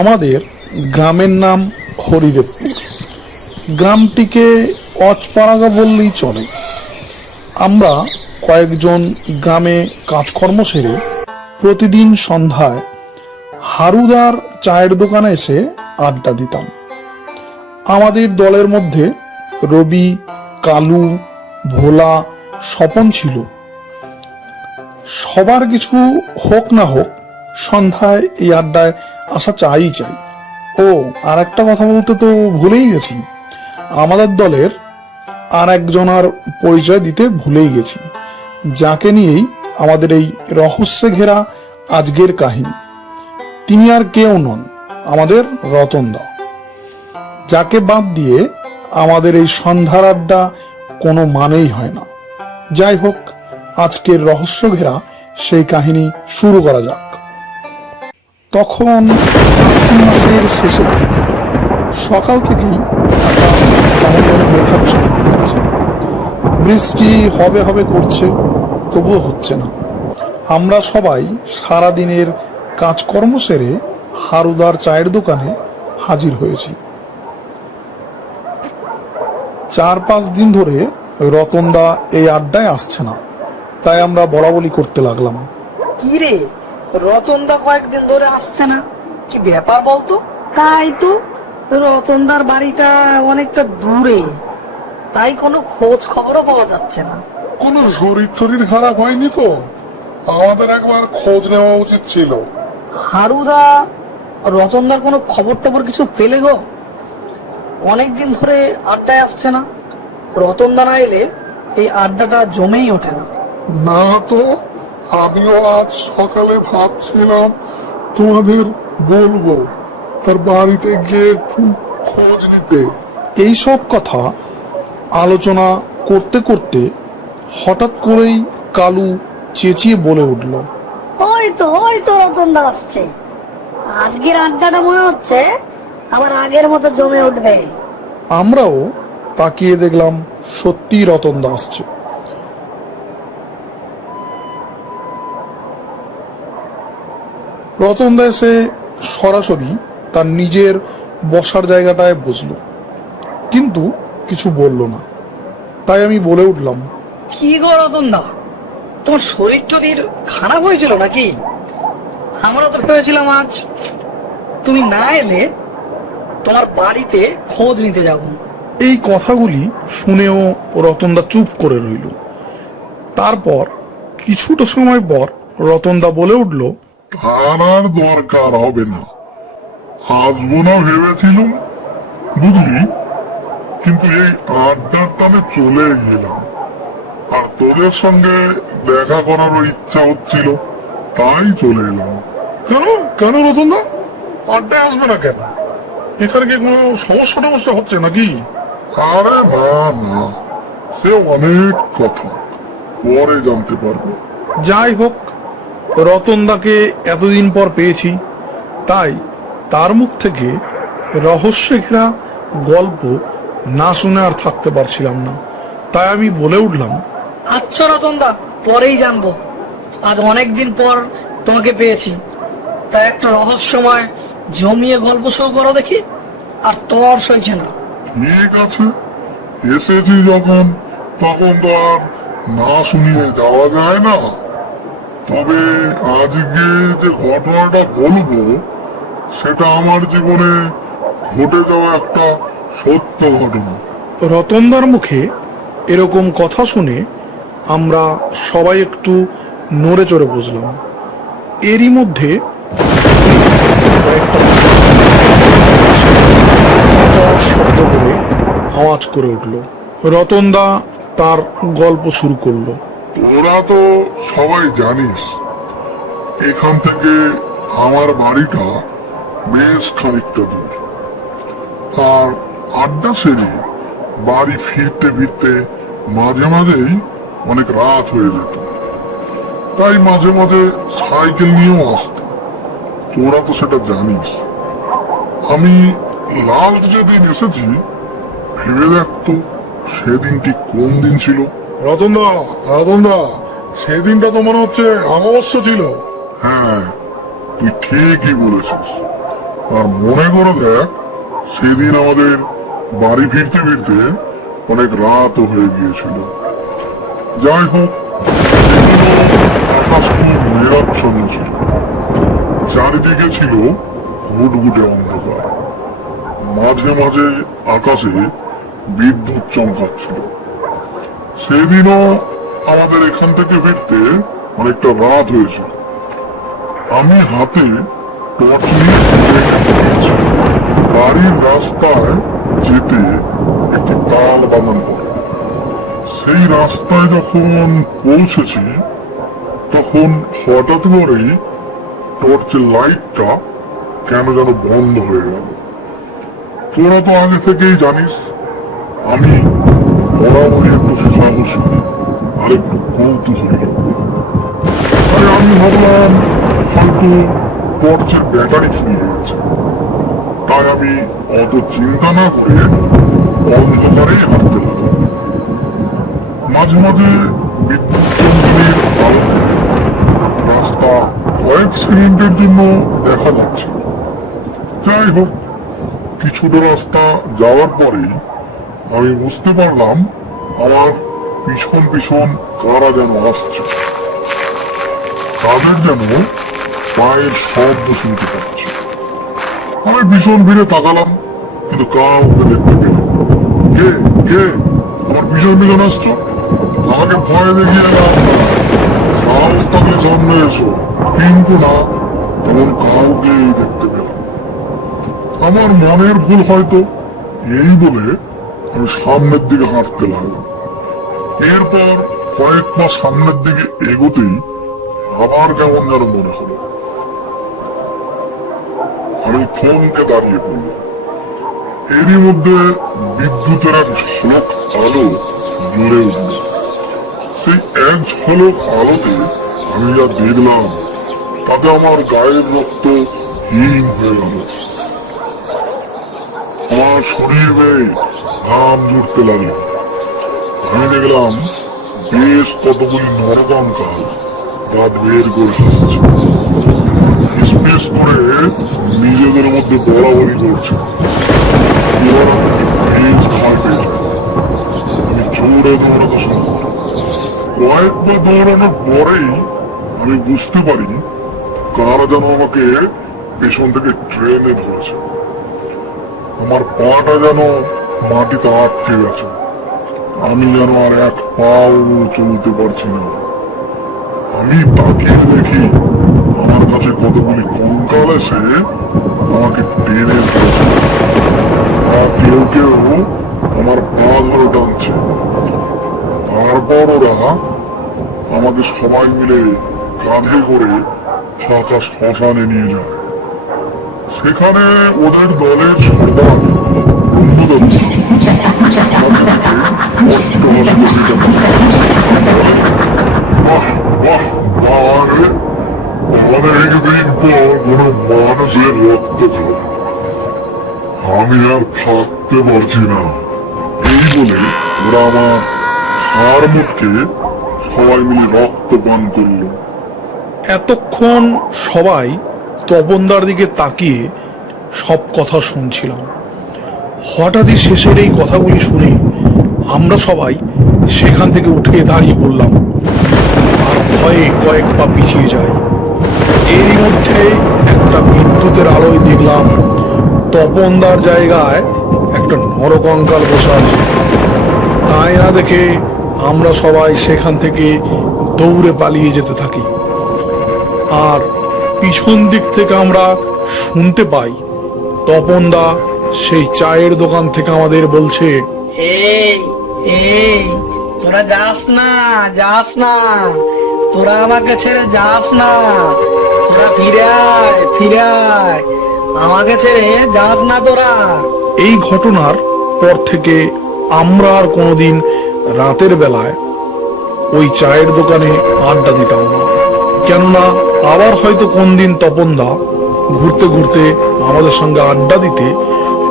আমাদের গ্রামের নাম হরিদেবপুর। গ্রামটিকে অচপাড়াগা বললেই চলে। আমরা কয়েকজন গ্রামে কাজকর্ম সেরে প্রতিদিন সন্ধ্যায় হারুদার চায়ের দোকানে এসে আড্ডা দিতাম। আমাদের দলের মধ্যে রবি, কালু, ভোলা, স্বপন ছিল। সবার কিছু হোক না হোক, সন্ধ্যায় এই আড্ডায় আসা চাই। ও আর একটা কথা বলতে তো ভুলেই গেছি, আমাদের দলের আর একজনার পরিচয় দিতে ভুলেই গেছি, যাকে নিয়েই আমাদের এই রহস্যে ঘেরা আজকের কাহিনী। তিনি আর কেউ নন, আমাদের রতনদা, যাকে বাদ দিয়ে আমাদের এই সন্ধ্যার আড্ডা কোনো মানেই হয় না। যাই হোক, আজকের রহস্য ঘেরা সেই কাহিনী শুরু করা যাক। তখন আশ্বিন মাসের শেষের দিকে, সকাল থেকেই আকাশ কেমন যেন মেঘাচ্ছন্ন হয়ে আছে। বৃষ্টি হবে হবে করছে, তবুও হচ্ছে না। আমরা সবাই সারাদিনের কাজকর্ম সেরে হারুদার চায়ের দোকানে হাজির হয়েছি। 4-5 দিন ধরে রতনদা এই আড্ডায় আসছে না, তাই আমরা বলাবলি করতে লাগলাম। কি রে, রতনদা কয়েকদিন ধরে আসছে না, কি ব্যাপার বলতো? তাই তো, রতনদার বাড়িটা অনেকটা দূরে, তাই কোনো খোঁজ খবরও পাওয়া যাচ্ছে না। কোনো শরীর টরীর খারাপ হয়নি তো? আমাদের একবার খোঁজ নেওয়া উচিত ছিল। হারুদা রতনদার কোনো খবর টবর কিছু পেলে গো? অনেকদিন ধরে আড্ডায় আসছে না। রতনদা না এলে এই আড্ডাটা জমেই ওঠে না। না তো, আমিও আজ সকালে ভাবছিলাম তোমাদের বলবো, তার বাড়িতে গিয়ে একটু খোঁজ নিতে। এই সব কথা আলোচনা করতে করতে হঠাৎ করেই কালু চেঁচিয়ে বলে উঠল, ওই তো রতনদা আসছে। আজকের আড্ডাটা মনে হচ্ছে আবার আগের মতো জমে উঠবে। আমরাও তাকিয়ে দেখলাম সত্যি রতনদা আসছে। রতনদা এসে সরাসরি তার নিজের বসার জায়গাটায় বসলো, কিন্তু কিছু বলল না। তাই আমি বলে উঠলাম, কি গো রতনদা, তোমার শরীর টরীর খারাপ হয়েছিল নাকি? আমরা তো ভেবেছিলাম আজ তুমি না এলে তোমার বাড়িতে খোঁজ নিতে যাব। এই কথাগুলি শুনেও রতনদা চুপ করে রইল। তারপর কিছুটা সময় পর রতনদা বলে উঠল, তার আর দরকার হবে না, আসবো না ভেবেছিলাম বুঝলি, কিন্তু এই আড্ডার টানে চলে গেলাম। আর তোদের সঙ্গে দেখা করারও ইচ্ছা হচ্ছিল, তাই চলে এলাম। কেন কেন রতনদা আড্ডায় আসবে না কেন? এখানে কি কোনো সমস্যা টমস্যা হচ্ছে নাকি? আরে না না, সে অনেক কথা, পরে জানতে পারবে। যাই হোক, রতনদাকে এতদিন পর পেয়েছি, তাই তার মুখ থেকে রহস্যে ঘেরা গল্প না শুনে আর থাকতে পারছিলাম না। তাই আমি বলে উঠলাম, আচ্ছা রতনদা, পরেই জানবো। আজ অনেকদিন পর তোমাকে পেয়েছি, তাই একটা রহস্যময় জমিয়ে গল্প শুরু করো দেখি। আর তোর সইছে না। ঠিক আছে, এসেছি যখন তখন তো আর না শুনিয়ে যাওয়া যায় না। তবে আজকে যে ঘটনাটা বলবো, সেটা আমার জীবনে ঘটে যাওয়া একটা সত্য ঘটনা। রতনদার মুখে এরকম কথা শুনে আমরা সবাই একটু নড়ে চড়ে বসলাম। এরই মধ্যে কয়েকটা শব্দ করে আওয়াজ করে উঠল। রতনদা তার গল্প শুরু করলো। তোরা তো সবাই জানিস, এখান থেকে আমার বাড়িটা বেশ খানিকটা দূর। আর আড্ডা সেরে বাড়ি ফিরতে ফিরতে মাঝে মাঝেই অনেক রাত হয়ে যেত, তাই মাঝে মাঝে সাইকেল নিয়েও আসতাম। তোরা তো সেটা জানিস। আমি লাস্ট যেদিন এসেছি, ভেবে দেখতো সেদিন ঠিক কোন দিন ছিল। রতনদা, সেদিনটা তো মনে হচ্ছে অমাবস্যা ছিল। হ্যাঁ, তুই ঠিকই বলেছিস। আর মনে করে দেখ, সেদিন আমাদের বাড়ি ফিরতে ফিরতে অনেক রাতও হয়ে গিয়েছিল। যাই হোক, আকাশ খুব মেঘাচ্ছন্ন ছিল, চারিদিকে ছিল ঘুটঘুটে অন্ধকার। মাঝে মাঝে আকাশে বিদ্যুৎ চমকাচ্ছিল। সেদিনও আমাদের এখান থেকে ফিরতে অনেকটা রাত হয়েছিল। আমি হাতে টর্চ নিয়ে ফিরছি। বাড়ির রাস্তায় যেতে একটি তাল বাগান পড়ে। সেই রাস্তায় যখন পৌঁছেছি তখন হঠাৎ করেই টর্চের লাইটটা কেন যেন বন্ধ হয়ে গেল। তোরা তো আগে থেকেই জানিস আমি বরাবরই একটু সাহসী আর একটু কৌতূহলী। তাই আমি ভাবলাম হয়তো টর্চের ব্যাটারি ফুরিয়ে গেছে। তাই আমি অত চিন্তা না করে অন্ধকারেই হাঁটতে লাগলাম। মাঝে মাঝে বিদ্যুৎ চমকানির আলোতে রাস্তা কয়েক সেকেন্ডের জন্য দেখা যাচ্ছিল। যাই হোক, কিছুটা রাস্তা যাওয়ার পরেই আমি বুঝতে পারলাম আমার পিছন পিছন কারা যেন আসছে। তাদের যেন পায়ের শব্দ শুনতে পাচ্ছি। আমি পিছন ফিরে তাকালাম, কিন্তু কাউকে দেখতে পেলাম না। কে কে আমার পিছন পিছন আসছো? আমাকে ভয় দেখিয়ে লাভ নাই, সাহস থাকলে সামনে এসো। কিন্তু না, তেমন কাউকেই দেখতে পেলাম না। আমার মনের ভুল হয়তো, এই বলে আমি সামনের দিকে হাঁটতে লাগলাম। এরপর কয়েক পা সামনের দিকে এগোতেই আবার কেমন যেন মনে হলো। আমি থমকে দাঁড়িয়ে পড়লাম। এরই মধ্যে বিদ্যুতের এক ঝলক আলো জ্বলে উঠল। সেই এক ঝলক আলোতে আমি যা দেখলাম তাতে আমার গায়ের রক্ত হিম হয়ে গেল। আমার শরীর বেয়ে ঘাম জুড়তে লাগলো। আমি দেখলাম বেশ কতগুলি নরকঙ্কাল দাঁত বের করে আসছে, স্পেস করে নিজেদের মধ্যে বলাবলি করছে। এবার আমি বেশ ভয় পেলাম। আমি জোরে দৌড়াতে শুরু করি। কয়েকবার দৌড়ানোর পরেই আমি বুঝতে পারি কারা যেন আমাকে পেছন থেকে ট্রেনে ধরেছে। আমার পাটা যেন মাটিতে আটকে গেছে। আমি যেন আর এক পাও চলতে পারছি না। আমি তাকিয়ে দেখি আমার কাছে কতগুলি কঙ্কাল এসে আমাকে টেনে ধরেছে। আর কেউ কেউ আমার পা ধরে টানছে। তারপর ওরা আমাকে সবাই মিলে কাঁধে করে ফাঁকা শ্মশানে নিয়ে যায়। সেখানে ওদের দলের সর্দার ব্রহ্মদত্ত আমাকে দেখে বড্ড হাসিতে পিঠে বলে, বাহ বাহ বাহ রে, অনেকদিন পর কোনো মানুষের রক্ত খাবে। আমি আর থাকতে পারছি না। এই বলে ওরা আমার হাড় মুটকে সবাই মিলে রক্ত পান করলো। এতক্ষণ সবাই তপনদার দিকে তাকিয়ে সব কথা শুনছিলাম। হঠাৎই শেষের এই কথাগুলি শুনে আমরা সবাই সেখান থেকে উঠে দাঁড়িয়ে পড়লাম আর ভয়ে কয়েক পা পিছিয়ে যায়। এরই মধ্যে একটা বিদ্যুতের আলোয় দেখলাম তপনদার জায়গায় একটা নরকঙ্কাল বসে আছে। তাই না দেখে আমরা সবাই সেখান থেকে দৌড়ে পালিয়ে যেতে থাকি। আর পিছন দিক থেকে আমরা শুনতে পাই তপনদা সেই চায়ের দোকান থেকে আমাদের বলছে, এই এই তোরা যাস না, যাস না, তোরা আমাকে ছেড়ে যাস না, তোরা ফিরে আয়, ফিরে আয়, আমাকে ছেড়ে যাস না তোরা। এই ঘটনার পর থেকে আমরা আর কোনোদিন রাতের বেলায় ওই চায়ের দোকানে আড্ডা দিতাম না। কেননা আবার হয়তো কোন দিন তপনদা ঘুরতে ঘুরতে আমাদের সঙ্গে আড্ডা দিতে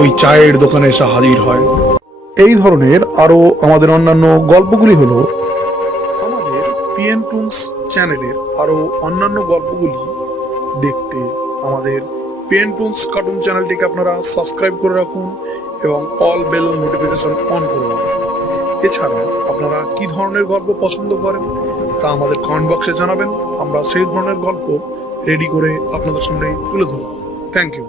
ওই চায়ের দোকানে এসে হাজির হয়। এই ধরনের আরো আমাদের অন্যান্য গল্পগুলি হলো আমাদের পিএন টুনস চ্যানেলের আরো অন্যান্য গল্পগুলি দেখতে আমাদের পিএন টুনস কার্টুন চ্যানেলটিকে আপনারা সাবস্ক্রাইব করে রাখুন এবং অল বেল নোটিফিকেশন অন করে রাখুন। এছাড়া আপনারা কি ধরনের গল্প পছন্দ করেন তা আমাদের কমেন্ট বক্সে জানাবেন, আমরা সেই ধরনের গল্প রেডি করে আপনাদের সামনে তুলে ধরব। Thank you.